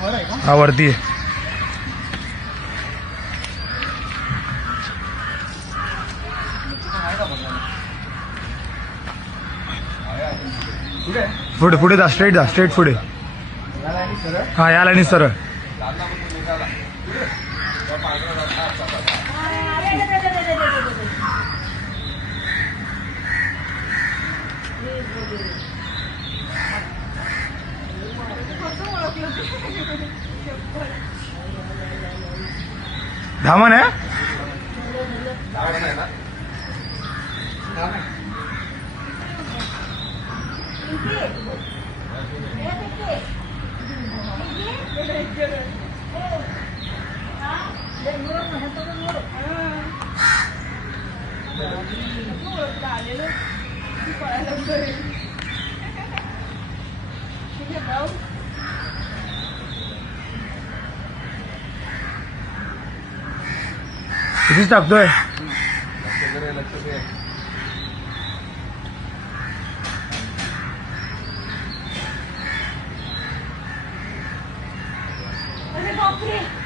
हा वरती आहे. पुढे पुढे जा, स्ट्रेट जा, स्ट्रेट पुढे. हा या लाईनी सरळ. धामण आहे. कितीच टाकतोय. अरे बापरे.